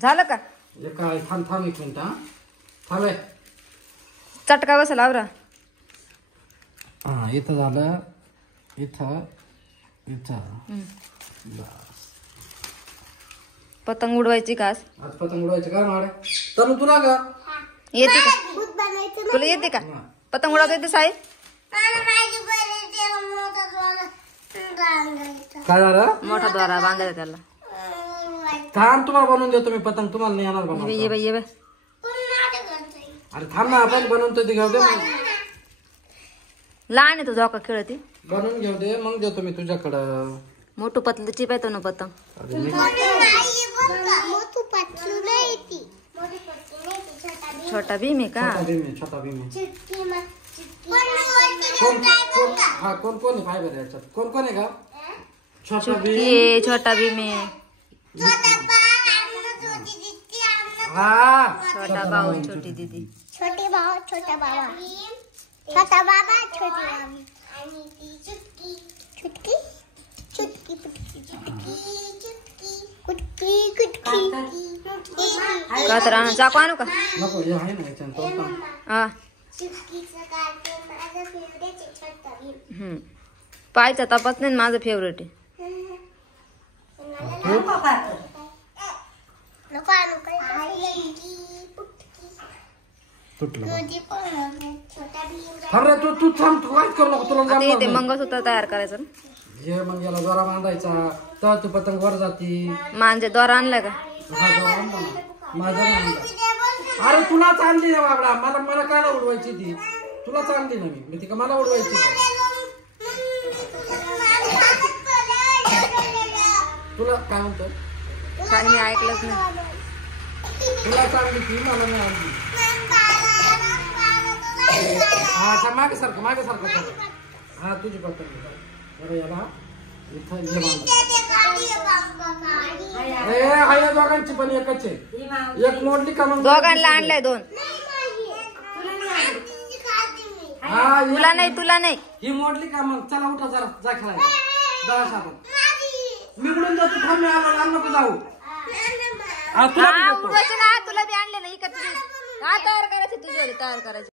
झालं का? काय थांब थांब एक मिनिट. हा थांब. चटका बसला आवरा. हा इथं झालं. इथं इथं बस. पतंग उडवायची का आज? आज पतंग उडवायची का माड्या? तर तुला का येते का तुला? येते का पतंग उडवता येते साई? काय झालं? मोठा द्वारा बांधायचा त्याला. थांब तुम्हाला बनवून देतो मी पतंग. तुम्हाला नाही येणार बनवता. ये बाई ये बाई. अरे थांब ना आपण बनवतो ते घेऊ दे. लहान आहे तो झोका खेळती. बनवून घेऊ दे मग देतो मी तुझ्याकडं. मोठू पतलं चिपायतो ना पतंग. अरे मी छोटा भीम आहे का? छोटा भीम आहे, छोटा भीम आहे. कोण हा कोण कोण आहे पाय बरं याच्यात. कोण कोण आहे का? छोटा भीम. ये छोटा भीम आहे. हा छोटा भाऊ छोटी दीदी. छोटे भाऊ छोटा बाबा. छोटा बाबा छोटी मामी. आणि ती चुटकी चुटकी चुटकी चुटकी चुटकी चुटकी कुटकी कुटकी. का तर चाकू आणू का? नको हे आहे ना याच्यात तो पण. हा चुटकीचं कार्टून माझं फेवरेट आहे. छोटा भीम. पायचा तपास नाही माझं फेवरेट आहे. नको आणू काय. तुटलं. छोटा भीम. थांब रे तू थांब. तू वाईट करू नको. तुला आता जमणार इथे नाही. मंगळसूत्र तयार करायचं ना. हे मग याला दोरा बांधायचा तर तू पतंग वर जाती. मांजे दोरा आणलाय का? हा दोरा आणला ना. माझा नाही आणला. अरे तुलाच आणली ना बाबडा. मला कायला उडवायची ती? तुलाच आणली ना मी ती का मला उडवायची? तुला काय म्हणतो? काय मी ऐकलंच नाही. तुला चांगली ती मला नाही आणली. हा मागे सारखं मागे सारखं. हा तुझी पतंग. अरे याला इथं हे बांधा. दोघांची पण एकच आहे. एक मोडली का मग दोघांना आणलाय दोन. हा तुला नाही तुला नाही. ही मोडली का मग चला उठा जरा जा खेळायला. जा साधन मी उडून जातो. थांब मी आलो. लांब नको जाऊ. तुला उडवायचं ना. तुला बी आणले ना. इकडे तयार करायचे तुझ्या तयार करायचे.